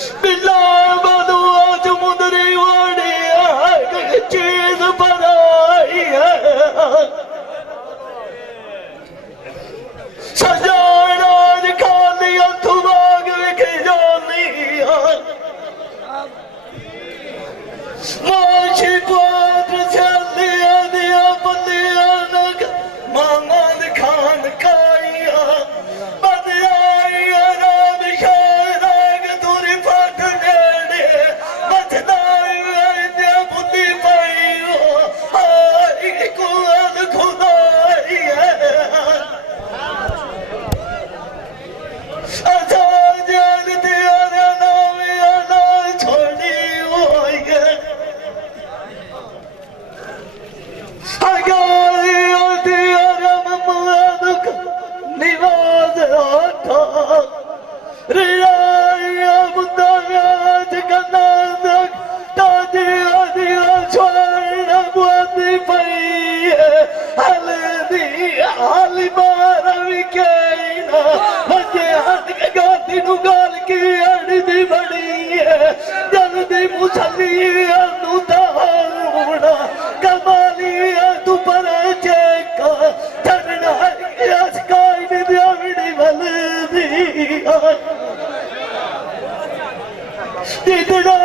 बिल्ला बदू आज मुंदरी वाड़ी चीज बनाई है सजान आज खाली हथू मांग विखी जानी माशी पात्र चलिया दिया बंदिया नग मामा खान काइया बदयाइया राम शाह तुरी फट नेड़े बचदाइया बुद्धि पाई आई कुआद खुदाई है अच्छा जान दिया नाम ना छोड़ी हुई है गाल की अड़ी बड़ी है जल्दी मुसली होना कमाली तू पर चेका चढ़ना स्काई दियावड़ी बलदी जितना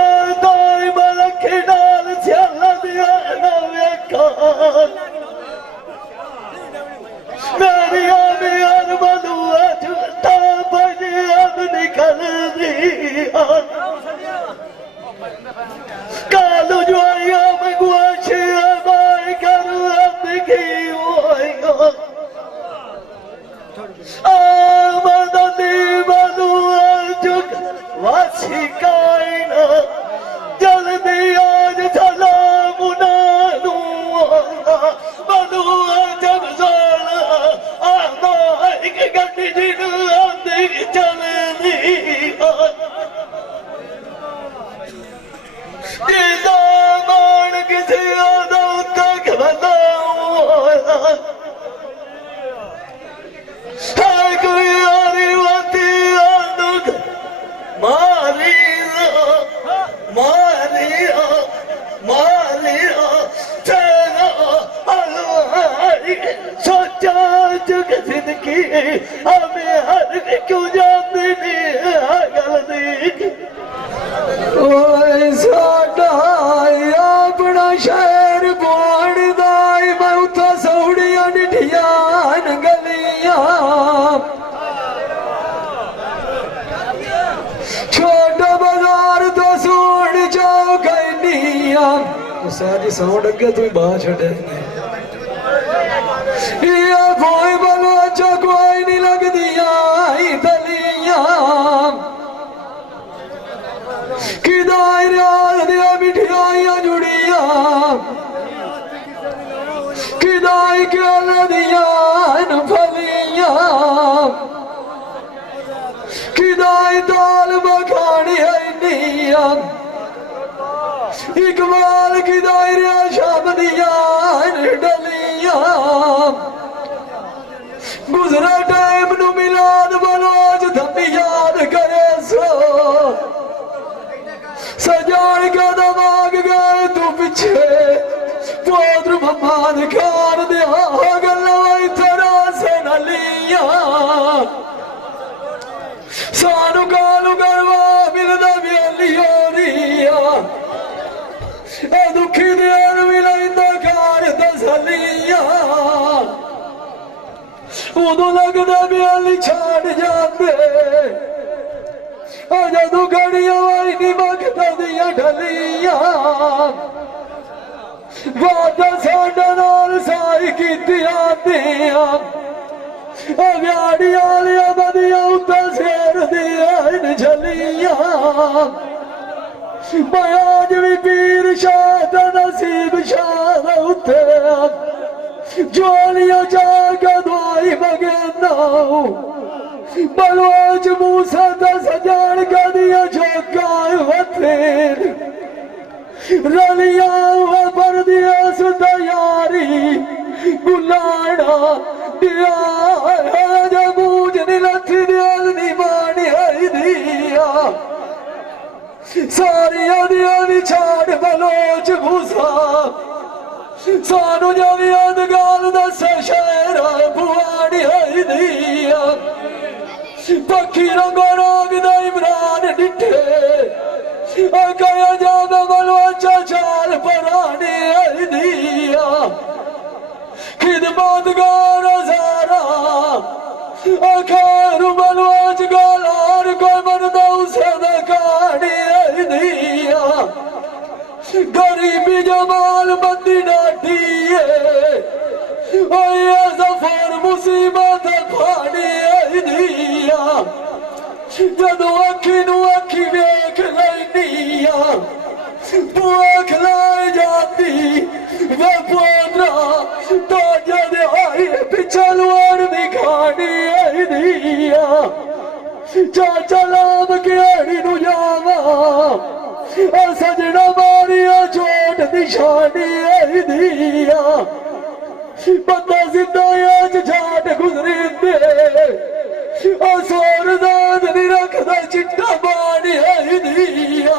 दाई मलखी डाल स्याला दिया नवे कान मेरिया मियार बलुआ झूठा बजिया निकल दिया कालू जुआया मगुआशी बाई कर दिखी हुआ आमदनी बलुआ झुक वासी कायना जल्दी आज चला मुनानू बलुआ जब जाना आना एक गड्डी जिन आंदी चलदी मान किसी आदा तक बताऊं कोई आरी वाती आंदुक मारिया मारिया मारिया तेरा हलवाई सोचा चुक जिंदगी हमें हर क्यों जाती नहीं गलती ओए साडा अपना शहर बोड़दाई मैं उथा सौड़ियां निठिया गलियां छोटा बाजार तो सोड़ जाओ गलियां सारी सौड़ अगे तू बाहर छड़े ये कोई बलोचा कोई नहीं लगदिया दलियां किदाई रात दिया मिठाइयां जुड़िया किदाई क्या दिया फलियां किदाई दाल मखानी है इकबाल किदाई रिया शाम दिया डलियां गुजरा टाइम नु मिलाद बलोच धमी याद करे सो सजान का दमाग गए तू पिछे पोत्र भमान खान दिया गलवाई थरा से नलिया सानू कालू गरवा मिलदा बेलिया रिया ए दुखी दियार मिलैंदा कार तसलिया उदों लगदा बेली छाड़ जाते जदू गड़िया आई नी मगदा दिया ढलिया वादा साडा नाल सारी कीतियां दिया व्याड़ी आलिया बदिया उत्ता शेर दिया झलिया बयाज भी पीर शाह दा नसीब शाह उत्ते जोलिया जाके दुआई मगेंदा बलोच मूसा दा सजान का दिया झोंका वतेर रलिया पर दिया सुता यारी गुलाड़ा दिया जब बूझ नी लथी दिया नी मानी हरी दिया सारिया दिया दी छाड़ बलोच घुसा सानू जावी याद गाल दस शहर बुआड़ी है दिया पक्षी रंगो राग दा इमरान डिठे कया जादा बलवाचा चाल परानी है दिया खिदमत गार सारा खैरू बलवाच गालार कोई मरदा उसे दकानी है दिया गरीबी जमाल बंदी डाटी है जफर मुसीबत पानी है दिया जदों अखी नू अखी वेख लैनिया बुआ खिलाई जाती वे पोतरा ताजा दे आई पिछा लुआड़ दिखानी है दिया चाचा लाभ केड़ी नू जावा सजना मारिया चोट निशानी है दिया बंदा जिंदा अज झाट गुजरी दे सोर दाद नहीं रखदा चिट्टा पानी है दिया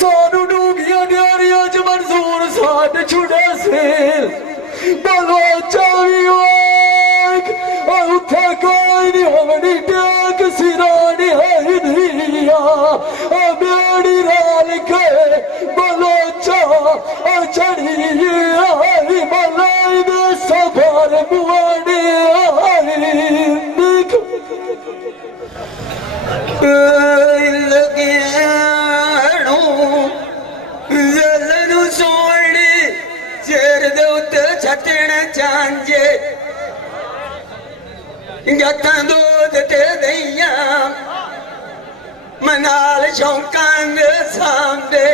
सानू डूगिया न्यारिया च मंजूर साठ छुड़े से बलोचा भी उत्थे कोई नहीं होनी टेक सिरानी है दिया बेड़ी राल के बलोचा चढ़ी आई मलाई दे सफर बुआड़ी आई लगे सोनी शेर दे उत्ते छटण चांजे गत्तां दूध ते दइया मनाल शौकां दे सामने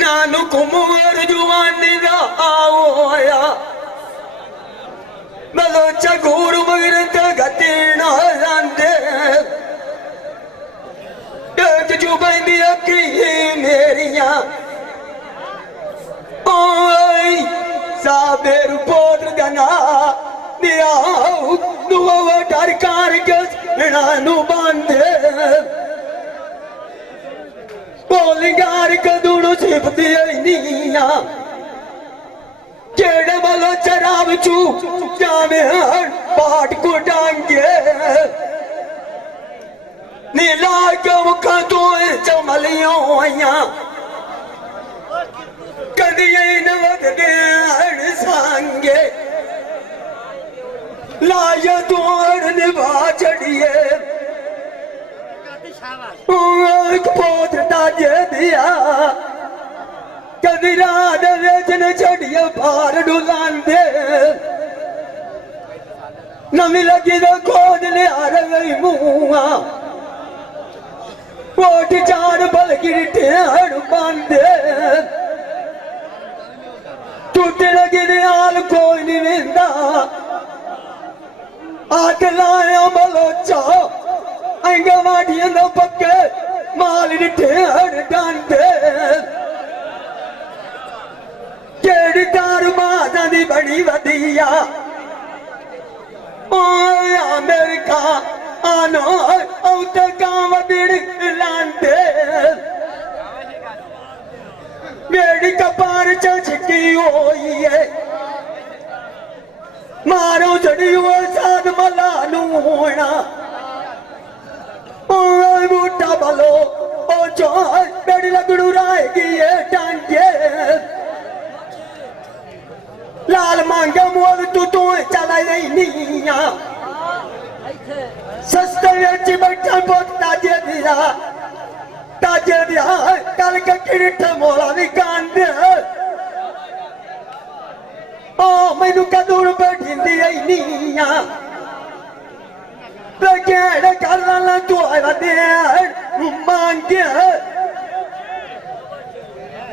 नानू कुमर जुवानी दा आओया बलोचा घूर मगर ते गत्तीना लांदे एक जुबानी अखी मेरिया ओए साबेर पोत्र दना दिया दुआ डर कार के नानू बांधे बोलिंगार कदूणु सिफती निया केड़े वालो चराव चू जावे पाट को डांगे नीला के मुखा तो चमलियों आया कदी नवद दे सांगे लाया तो निभा चढ़िए पोत्र ताजे दिया कदी रात वेचन चढ़िए बार डुलांदे नमी लगी तो खोज लिया रही मुआ कोट चार बल गिरते हड़ बांधे टूटे लगे आल कोई नहीं वेंदा आट लाया बलोचा अंगवाड़ियां दा पक्के माल डिठे हड़ डांदे केड़ी तार माता दी बड़ी वधिया ओए अमेरिका आनो औत गांव बिड़ लांदे मेरी कपार छिकी होई है मारो जड़ी वो साध मला होना बूटा बलो ओ जो मेरी लगड़ू राएगी ये टांगे लाल मांगे मोल तू चला नहीं सस्ते वेच बैठा बहुत ताजे दिया कल के किरीट मोला भी कान दे ओ मैनू कदूर बैठी नहीं केड़े कर तू मांगे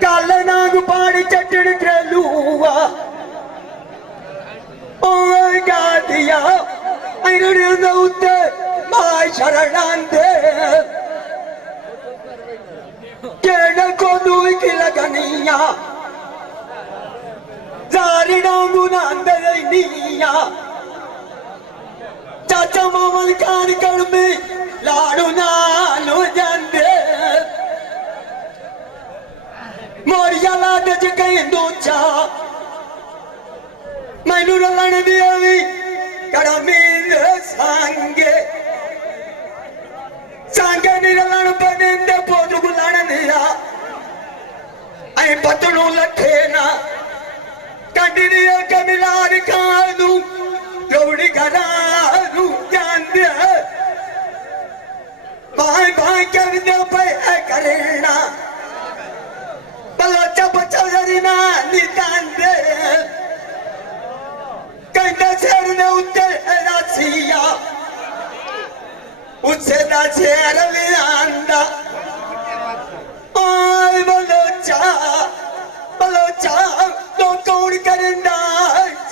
कल नाग पानी चटड़ ट्रेलूआ गा दिया उत्ते मां शरणांदे केड़े को दूई की लगनिया जारी डांगू ना अंदर नीया चाचा मोहम्मद खान कर में लाडू नालो जांदे दे च कहीं दूचा मैनू रलन दिया भी कड़ा मींद सांगे सांगे नी रलन पनिंदे पोजु गुलान दिया ऐ पतनू लठे ना कंडी दिया कमिलार खानू गौड़ी घरानू जांदे भाई भाई कर दे पे करना बलोचा बच्चा जरीना नितांदे कहता शेर ने उत्ते रासिया उससे दा शेर लियांदा ओए बलोचा बलोचा तो कौन करना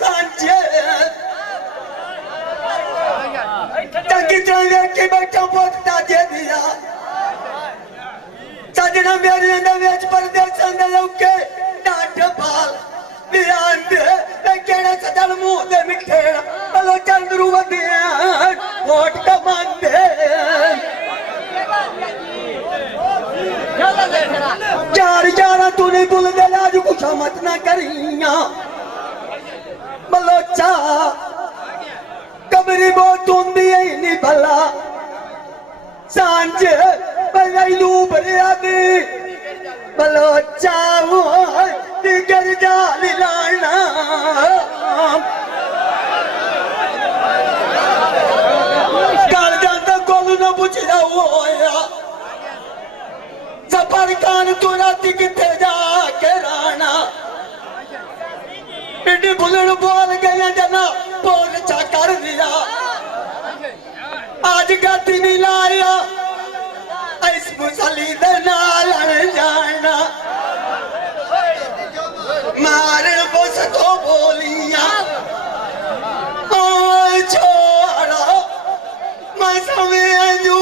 सांझे चंगी तरह के बैठा पोता दे दिया सजना मेरे नवेच परदेश ने लौके डांट पाल बियांद केड़े सजल मुंह दे मिठे बलो चंद्रू वदे वोट कमांदे चार चारा तूने बुल दे लाज कुछ मत ना करिया बलोचा कबरी बहुत होंदी है नहीं भला सांझे बलैलू भरिया दी बलोचा वो दिगर जाल लाना कल जाता कोल न पूछ रहा होया सफर कान तू राती किथे जाके राना पिंडी बुलड़ बोल गया जना बोल चा कर दिया आज गाती नहीं लाया इस मुसली दे नाल जाना मारे बस तो बोलिया ओ छोड़ा मैं समझू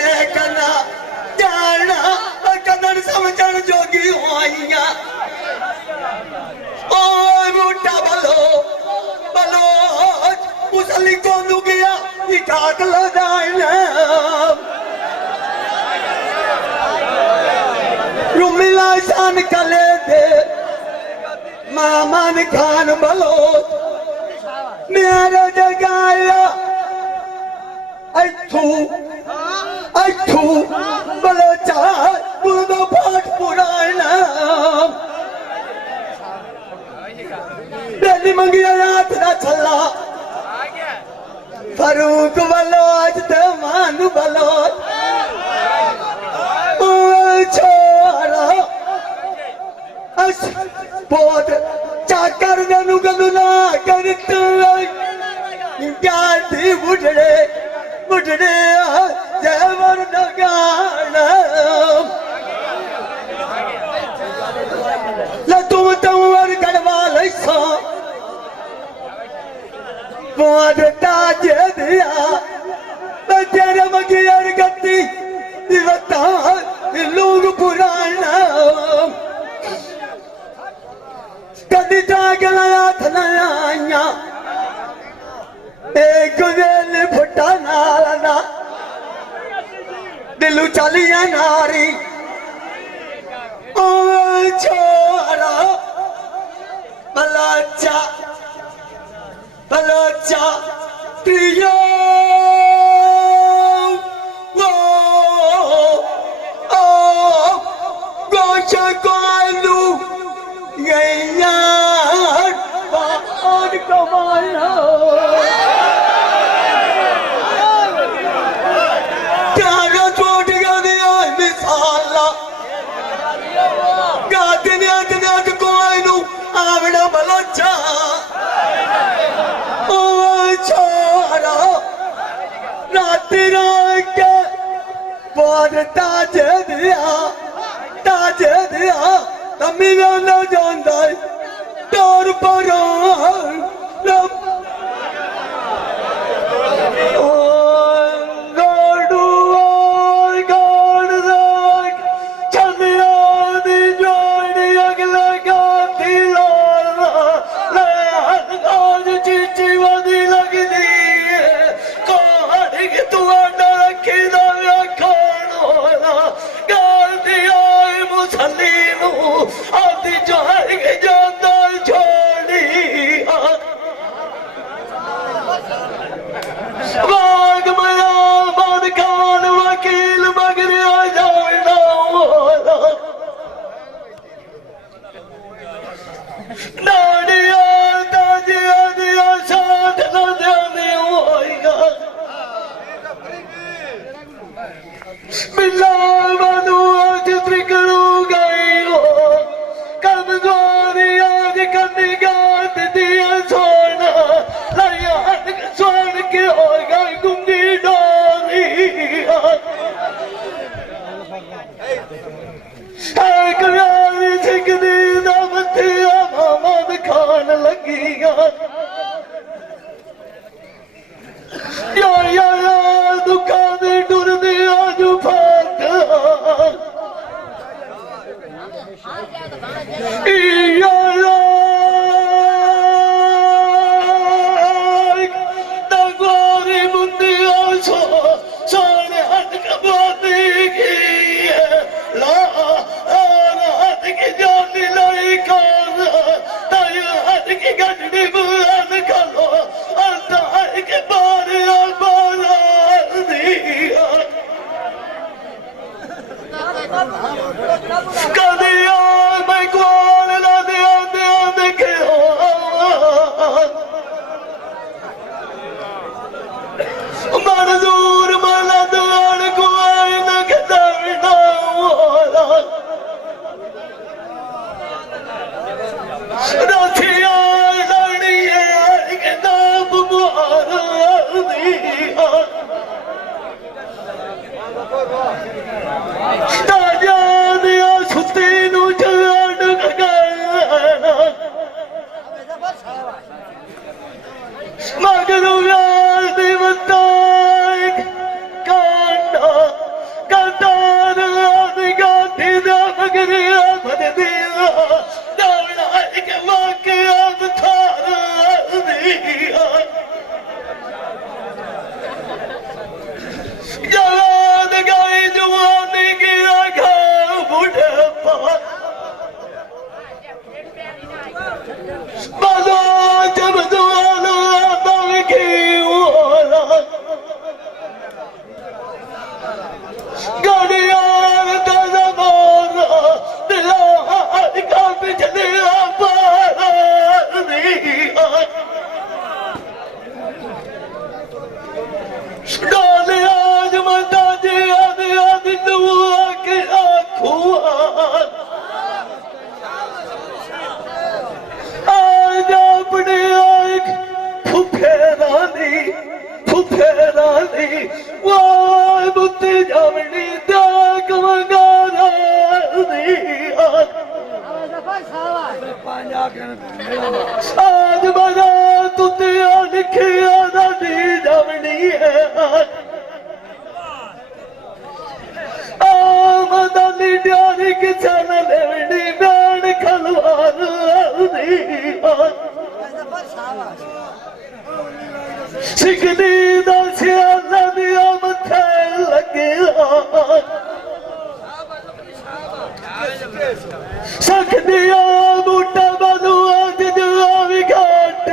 एक ना जाना कदर समझण जोगी होइया ओ बूटा बलो बलो मुसली को दू गया इठाक लगाना रुमिला शान कले दे मामान खान बलो मेरे जगाया अठू बलो चाह बुलदो पाठ पुराना दिल्ली मंगिया रात ना चला फरूक बलोच ते मानू बलोच छोरा बहुत चाकर ननु गनुना करते जाती बुढ़े बुढ़े जेवर नगाना ला तुम तंवर गड़वा लैसा बहुत ताजे दिया तेरे मगियर गति दिवता लोग पुराना कदी जाग लाया थनाया एक वेल फुटा नालना दिलू चलिया नारी ओ छोरा बलोचा बलोचा प्रियो Chakalu Gayan Baad Kamala Tara Chot Gadiya Misala Gadnya Gadnya Koinu Avna Balocha Oh Chara Ratira Ke Baad Taje Diya ताजे दिया तमी ना जानदा तोर पर आदि मिला मनु आज त्रिकड़ू गई हो कमजोरी आज कन्नी गात दिया सोना लाया सोन के हो गई गुंगी डोरी कल्याणी सिकदी दा मथिया मामा खान लगिया या दुखा दे डुर दे आज फाट गोरी बुंदी सो सोने हट कबाती की ला हट की जानी लाई कान ताय हट की गड्डी बुआन खालो अंता हट के बारे बाला दिया कदिया मैं कौन ला दिया दिया देखे हो मंजूर मला दुआन को आए न खदाना वाला रथिया लड़ी है के नाम मुहारा दिया ताजा दिया सुती नु जान गगना मगरू यार देवता कांडा कांडार आदि गाठी दा मगरिया भद दिया दावड़ा के वाके आद थार दिया जवान गाई जवानी की आखा बुढ़पा बालो जब दुआलो आदम की ओला गाड़ियार दा जमाना दिला का बिजली पारा दिया डाले आज मता जी आदि आदि दुआ के आखुआ आज अपने आग फुफेरानी वाह बुद्धि जावनी दाग मंगारा आज बना तुतिया लिखिया दादी जावनी है मदानी डारी की चल लेवनी बैन खलवार सिकनी दसिया नदिया मथे लगे सकदिया बूटा बनुआ जुआ भी घाट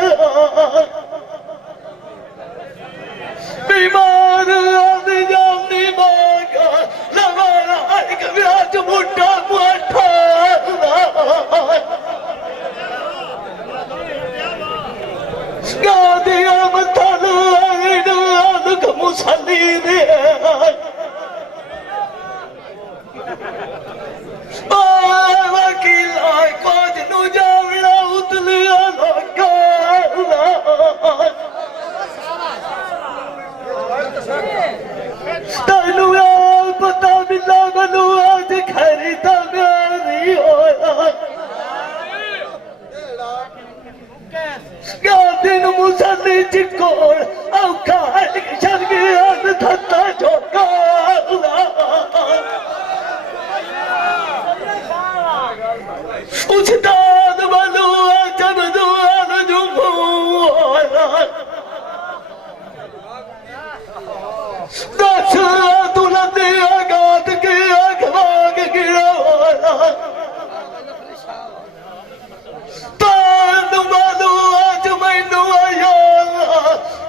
बीमार आदि जानी मांगा लवाना एक ब्याज बूटा मुठा गादिया मथल आग मुसली दे वकीला कोज नु जावड़ा उतलिया लगा तैनू पता मिला मनु आज खरीदा नहीं होया दिन मुसली चिकोड़ औखा शर गया थता चौका उछताद बलू जब दुआन जुमू दस तुला दिया गात के अखवाग गिरा तान बलू आज मैनू आया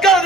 कर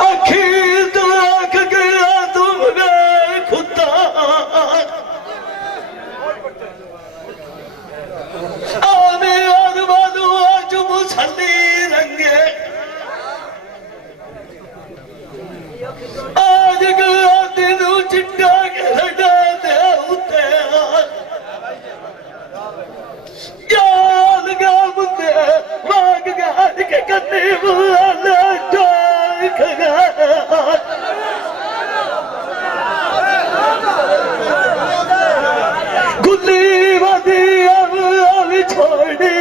अखीर तो आख गया तुम गए खुदा आने और बादू आज मुसल्ली रंगे आज गया तेनू चिट्टा के लड़ा दे उते याद गा मुंदे वाग गा के कन्ने वाला गुल्ली वादी अब छोड़ी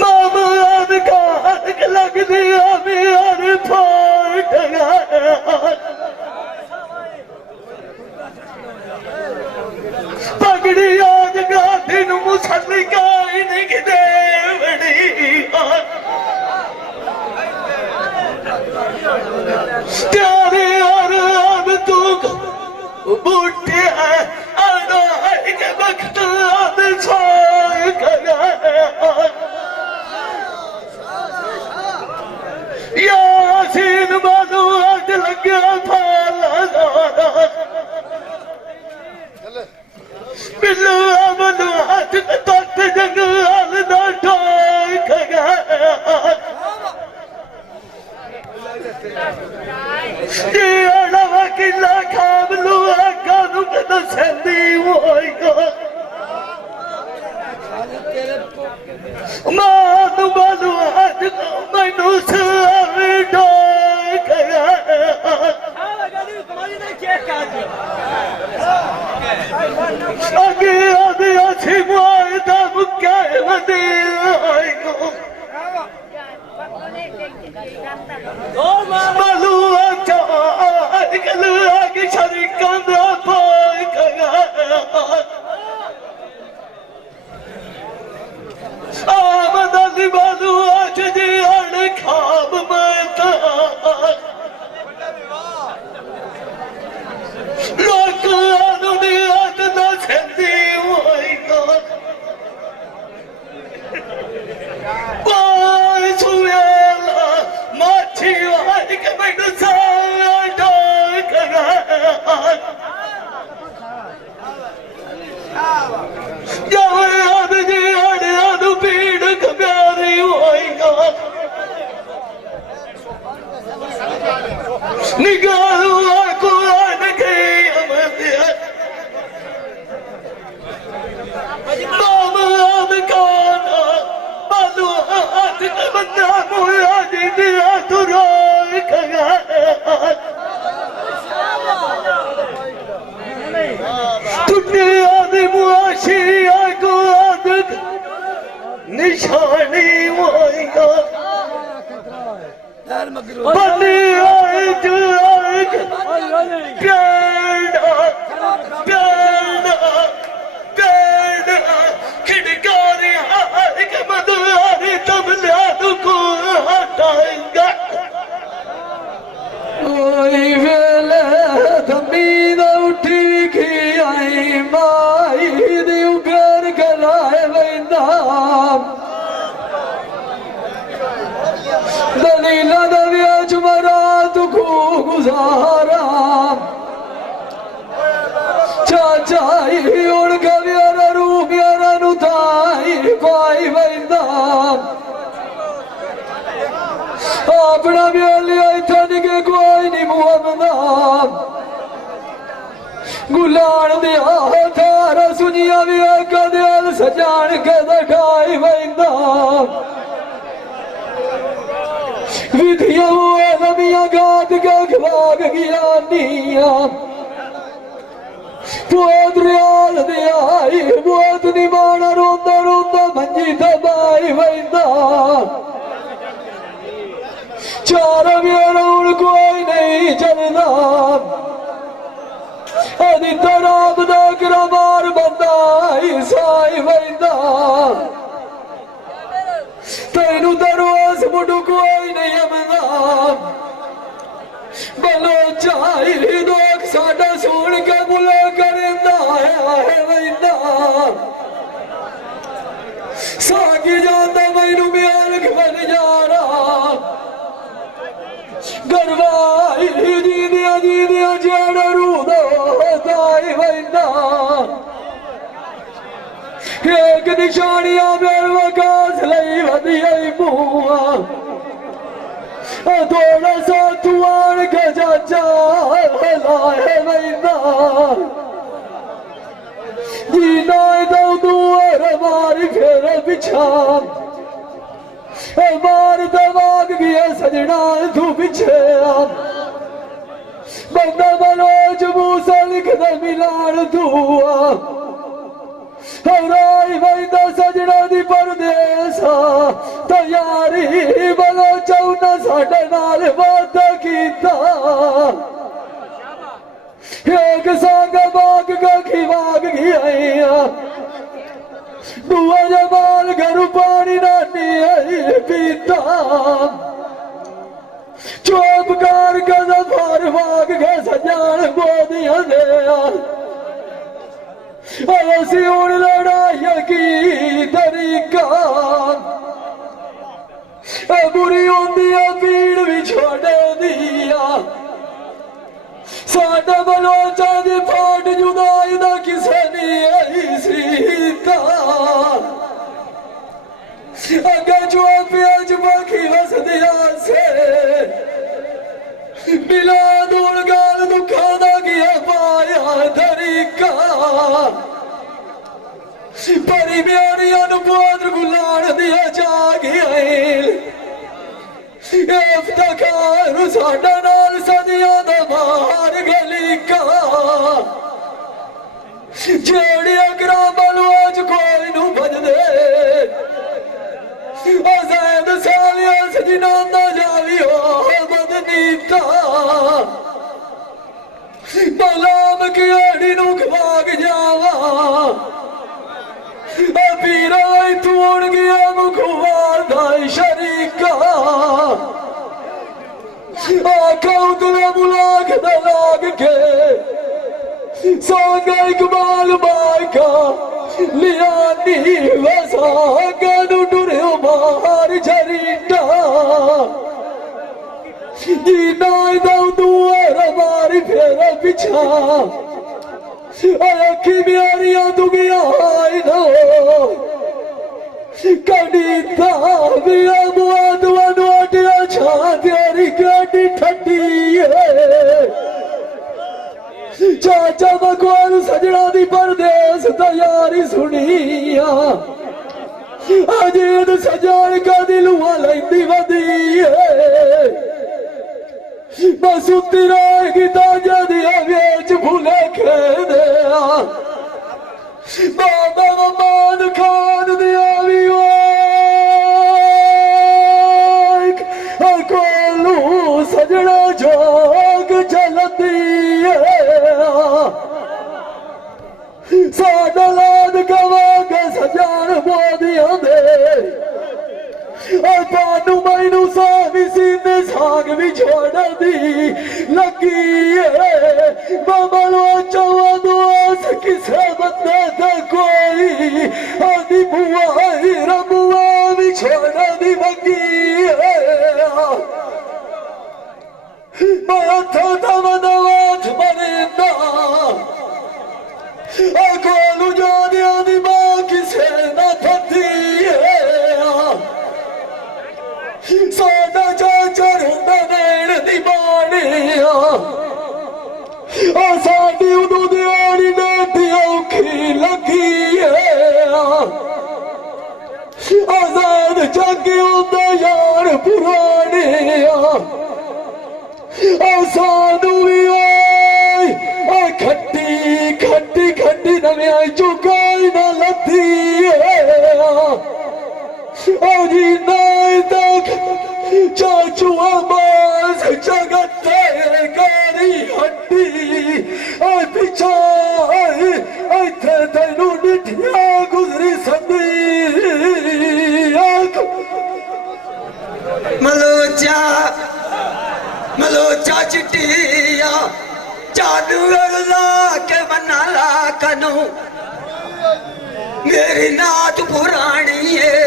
मामा लग दिया मेरे फाट पगड़ी आज गाधी मुसल्ली का निकले तेरे और अब तू बूटे के वक्त अब छोड़ यासीन बादू आज लगे फाला बिल्लू अमन हाथ तोत जंगल ना ठोक ये अड़वा किला खाम लू आका नु कदम सेंदी होएगा मां तू बालू हाथ मैनू सावे ठोक आगे आदे अच्छी मुआए दा मुक्के वदे आएगो मालू अच्छा आजकल आगे शरीका दा पाए कगा आमदा दी बालू आज जी अड़ खाब मता लोक दुनिया दा सेंदी होएगा बाय सुएला माछी आज के बैठ साया डाक जावे आद जी अड़ आद पीड़ खब्यारी होएगा निगाह कुरान के अमदिया मामलाद काना बालू हाथ का बंदा मुआ जी दिया तू रोई खगा तुझे आदि मुआशी आगो आदत निशानी होएगा बनी आए जो आए प्यारा प्यारा प्यारा खिड़कारी हार के मदुआरी तबला को हटाएगा ओए वेले जमीन उठी की आई माई दी उगर गलाए वैंदा दलीला दविया चुमरा तू गुजारा चाचा ही उड़ गया रूप यारा नुताई कोई वैंदा अपना ब्यालिया इथन के कोई नहीं मुहम्मदा गुलान दिया थारा सुनिया भी आका दिल सजान के दिखाई वैंदा विधिया हुए नबिया गाद के खवाग गिरानिया पोत रियाल दिया पोत निमाना रोंदा रोंदा मंजी दबाई वैंदा चार मेरा कोई नहीं चलना अदी तराब दा गिरमार बंदा ईसाई वैंदा तेनू दरवाज मुडू कोई नहीं अमदा के बुला करिंदा है वैदा साकी जाता मैनू बयान बन जा रहा गरवाई जीदिया जेड़ रूदो दाई वैदा एक निशानिया मेरे वकास लई वधिया मुआ थोड़ा सा तुआर के चाचा लाए वैदा जीना दो दूर मारी फेर बिछा मार दवाग गया सजना तू पिछे बंदा बलोच मूसा लिख दे मिलान दुआ हराई वैदा सजना दी परदेसा तैयारी बलोच उन्ना साडे नाल वादा कीता एक संग बाग की बाग गया दुआ जमाल घर पानी नानी आई पीता चौपकार का फार बाग के सजान बोदिया दे ऐसी उड़ लड़ाई की तरीका बुरी होंदी पीड़ भी छोड़ दिया साडा बलोचा दी फाट जुदाई दा किसे नहीं आई सीता अगे चौपिया च बाकी वस दिया से मिला दूर गाल दुखा दा गया पाया तरीका परी म्यारिया नु पुत्र गुलान दिया जागी इफ्तिखार साडा नाल सदिया दा मार गली का जेड़ी अगरा बलवाज कोई नू बजदे आजाद सालिया सजना दा जावी हो बदनीता बलाम की अड़ी नू खवाग जावा पीरा तू उड़ गया मुखवार दाई शरीका आका बुलाक दलाग के सांगा इकबाल बाई का लियानी वसागा डुरे मार झरीटा जीना दऊ दुआर मारी फेर पिछा अखी म्यारिया दुगिया आई नो कड़ीता बिया मुआद वनवाटिया छा तेरी गाड़ी ठंडी है चाचा बकवाल सजना दी परदेस तैयारी सुनिया अजीत सजान का दिलुआ लैंदी वदी है बस उत्ती रहेगी ताजा दिया वेच भूले खेदे बाबा ममान खान दिया भी कोलू सजना जोग चलती साडा लाद गवाग सजान बोदिया दे पानू मैनू सावी सीने साग भी छोड़ दी लगी है बाबा लो चवा दुआस किसे बंदे दा कोई आदि बुआ ही रबुआ भी छोड़ दी लगी है माथा तमदवात मरिंदा कोलू जानिया दी मां किसे ना थती है साडा चाचा रोंदा नैन दी बाणिया साडी उदू दियाड़ी नेती औखी लगी है आजाद जगे उदा यार पुरानिया सानू भी खट्टी खट्टी खट्टी नव्या चुकाई ना लथी जी नाई तक चाचू आवाज जगत गारी हड्डी पिछा थे तेनू निठिया गुजरी सदी मलोचा मलोचा चिट्टिया जादूगर ला के बना ला कनू मेरी नाथ पुरानी है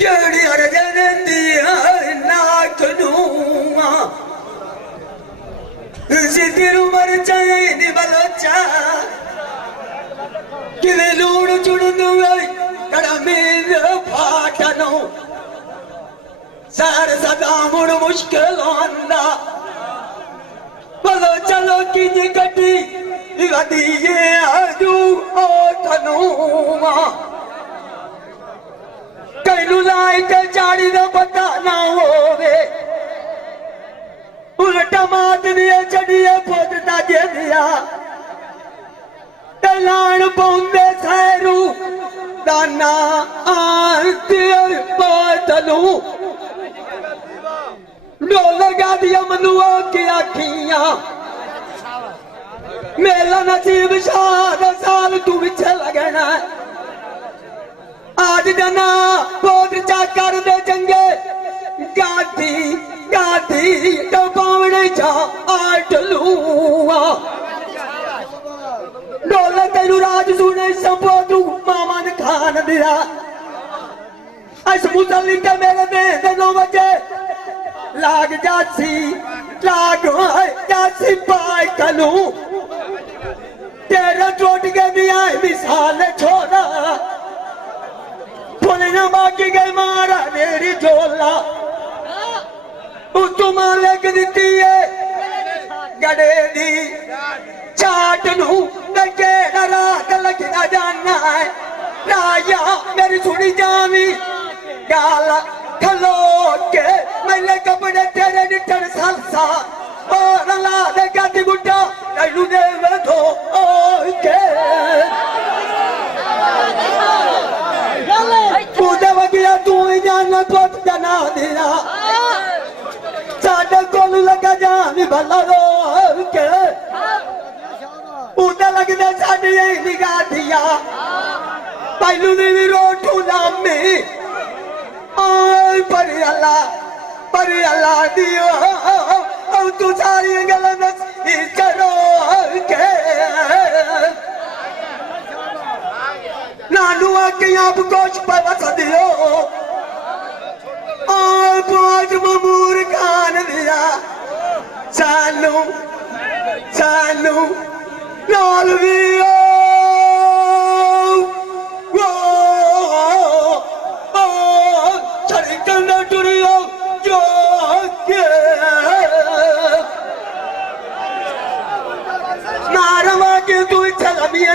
जेड़ी हर जन दी नाथ नू सिद्धिर उमर चाहिए बलोचा किले लूड़ चुड़ू गई कड़ा मेरे फाटनो सार सदा मुड़ मुश्किल होंदा बलो चलो की जी गड्डी वधिए आजू ओ तनुमा कैनू लाई ते चाड़ी दा पता ना होवे उल्टा मात दिए चढ़िए पोतता जे दिया तलाण पौंदे सैरू दाना आरती पातलू डोल लगा दिया मनुआ की आखियां मेला नसीब शाद साल तू पीछे लगना आज जना पोत चा कर दे चंगे गाती गाती तो पावने चा आटलूआ डोला तेरू राज सुने संपो तू मामा ने खान दिया अस मुसल्ली के मेरे दे 9 बजे लाग जासी पाए कलू तेरा चोट के दिया मिसाल छोड़ा पुलिया बाकी गए मारा मेरी झोला तू मालिक दी है गड़े दी चाट नू रात लगना जाना है राया मेरी सुनी जावी गाल खलो के मैंने कपड़े तेरे निटर सालसा और ला दे गाती गुड्डा लू दे दो के पूजा वगिया तू ही जाना तो जना दिया साढ़े कोल लगा जानी भला रो के पूजा लगने साड़ी निगाह दिया पहलू ने भी रोटू नामी पर अल्लाह दियो अब तू सारी गलन करो के नानू आके आप कोच पर बस दियो पांच ममूर खान दिया सानू नाल भी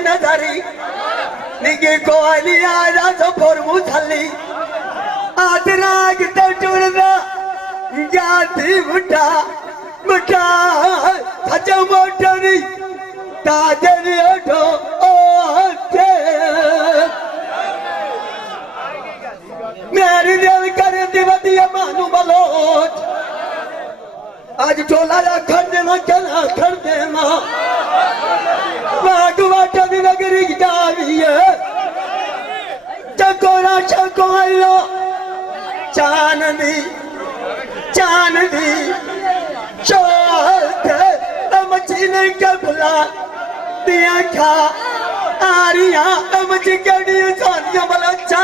नजरी निगे कोली आजा सफर मुथली आदराग तो टुरदा जाती मुठा सच मोटरी ताजरी ओठो ओके मेरी दिल करे दिवदिया मानू बलोच आज टोला खड़ देना चला खड़ देना वाटा दी नगरी जावी है चकोरा चकोलो चांदनी चोट मछली के बुला दिया खा आरिया मछली कड़ी सोनिया बलचा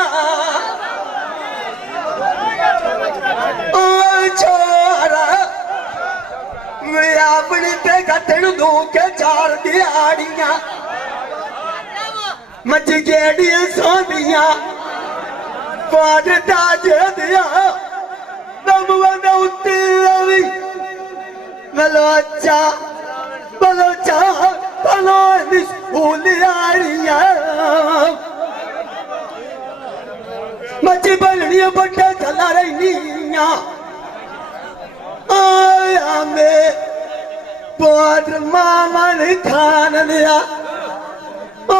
ओ छोरा मैं अपनी पे गठन दो के चार दिहाड़ियां मच गेड़ियां सोनिया पाद ताजे दिया नमवन उत्ती रवि बलोचा बलो निस्फूलियारियां मच बलनिया बट्टा चला रही आया में पाद मामन खान दिया ओ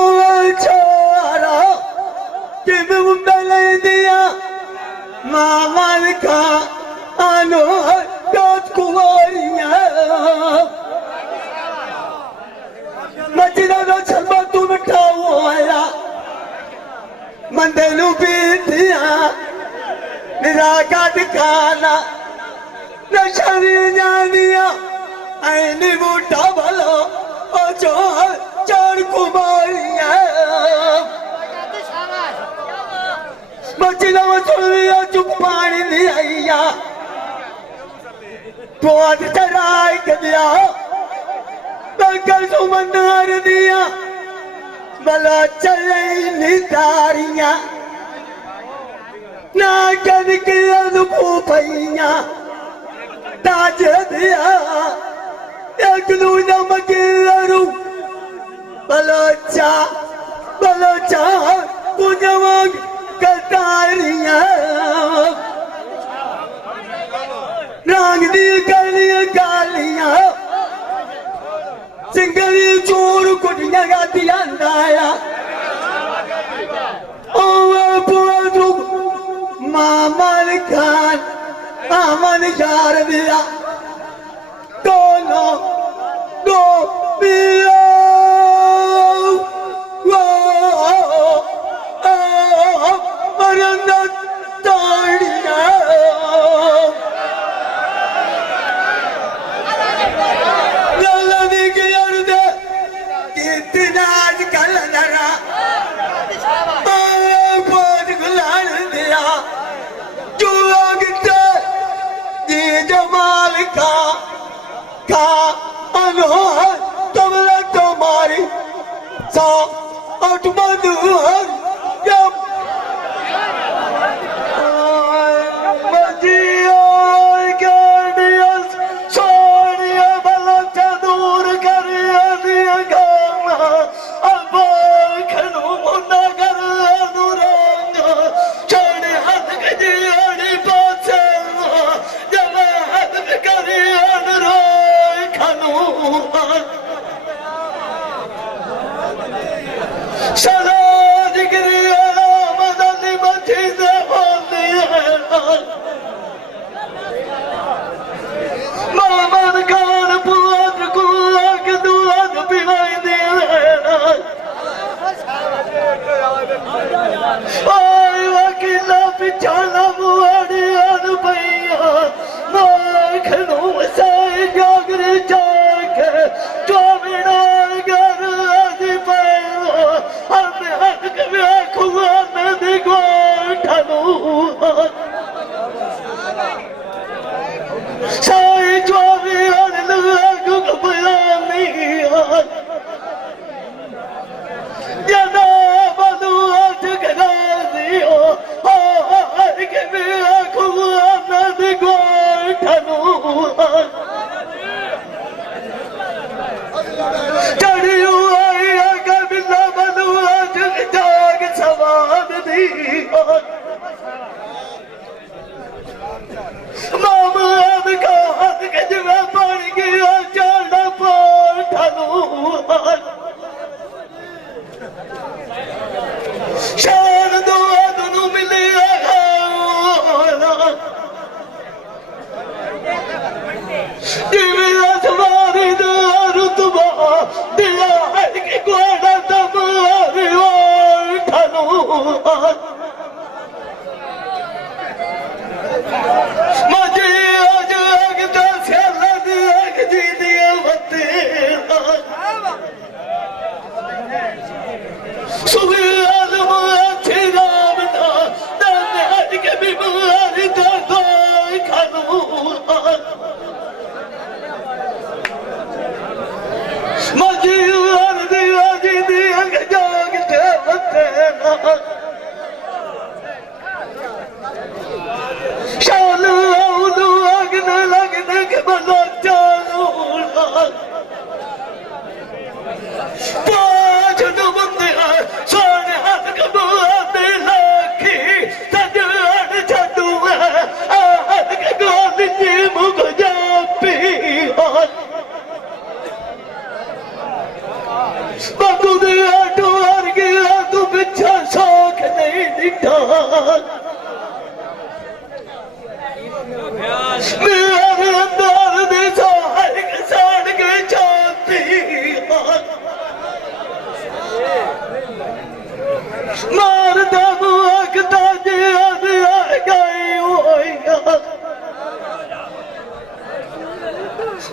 छोरा कि मुंबई दिया मामन का आनो दोस्त कुवारियां मचना तो छलबा तू मिठाओ आया मंदलू बीतिया निराका दिखाना नशरी जानिया ऐनी बूटा भलो ओ चार कुमारिया बच्ची नव चुलिया चुप पानी दी आईया तो आज चराई के दिया कल सुमंदर दिया भला चले नितारिया ना कद के अनुकूपैया ताज दिया एक दूजा मकीरू बलोचा कुजवाग कतारिया रंग दी गालियां सिंगली चोर कुटियां गातियां नाया मामन खान आमन यार दिया दोनों दो पिया मरना ताड़िया ललनी के अर्द कितना आजकल नरा जमाल का अनोहर तबला तुम्हारी सा अटमधुर जब मजिया सोनिया बलचा दूर करिया दिया गाना अब खनु मुन्ना कर अनुरंग चढ़ हाथ गजियानी पासे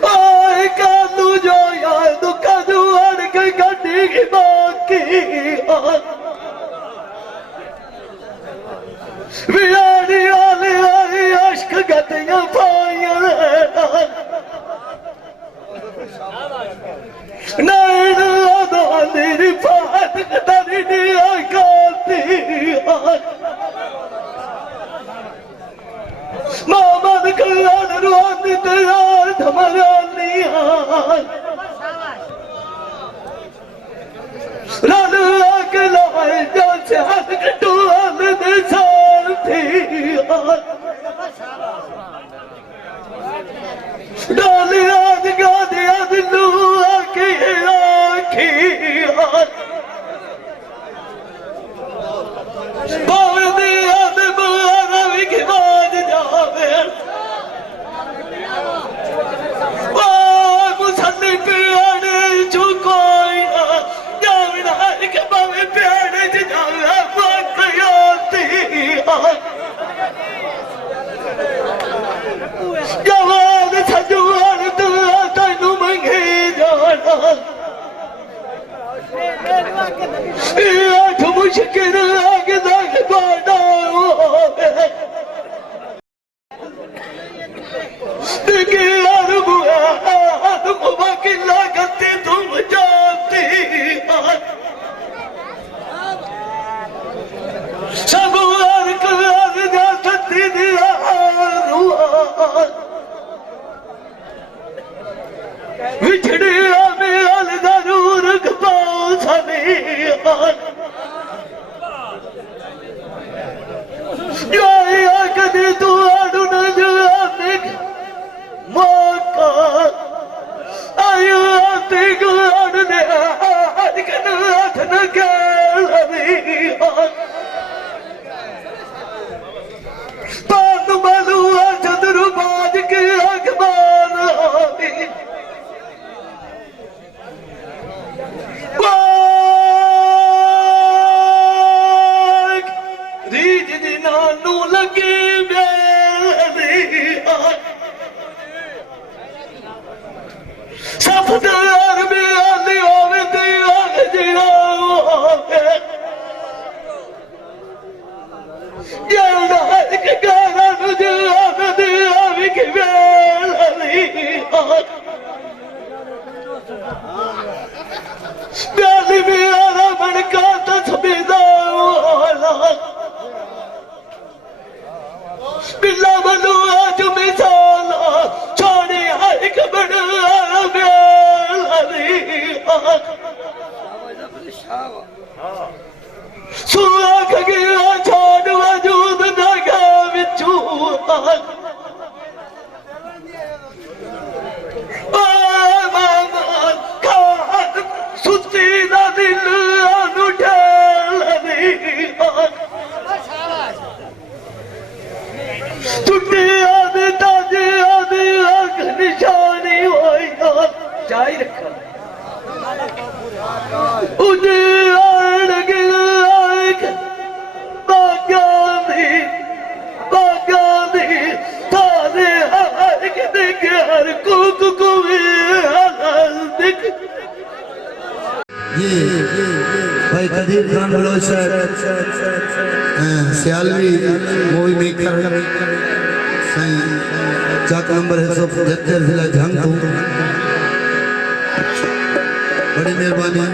Oh, जो यार दुखा दुआर के गड्डी की बाकी बियानी आले आई अश्क गतियां पाइयां नैन आदोली रिफात कदरी दी आकाती मोहम्मद कल्याण रुआनी तैयार थमरानिया रन आके लाए जैसे हाथ कटुआन दे साथी डालिया दिखा दिया दिलू आके आखी बावे दिया दे बारा भी की बाज जावे मुसल्ली पियाने चुकोई ना जावना के बावे पियाने जावे बाकयाती जवान सजुआन तू तैनू मंगे जाना आठ मुश्किल आगे तक गोडा दिखे अरबुआ तुम किला करते तुम जानती सब कर जाती दिया विछड़िया में अल जरूर पास कदी तू आड़ू न जाने मौका आयु आते गुआड़ ने आज कन हाथ न गली पात मलुआ चंद्रू बाज के अखबार रीज दी नानू लगी बेली सफदार में आली होवे दी आग जिया होवे जल्दा एक गाना नुझे आग दी आवी की बेली गाली में आरा बनका तस्बीदा बिल्ला बलू आज मिसाला छोड़ी हर एक बड़ा बेली सुआ गया छोड़ वजूद नगा बिचू सुती ना दिल अनुठेली टूटे आदे ताजे आदे आंख निशानी होई जाई रखा उजे आड़ गिल बागानी तारे हर के देखे हर कुक कुए हलाल दिख ये भाई कदीर खान बलोचर सियालवी मूवी मेकर सही चाक नंबर है 175 जिला झांगू बड़ी मेहरबानी।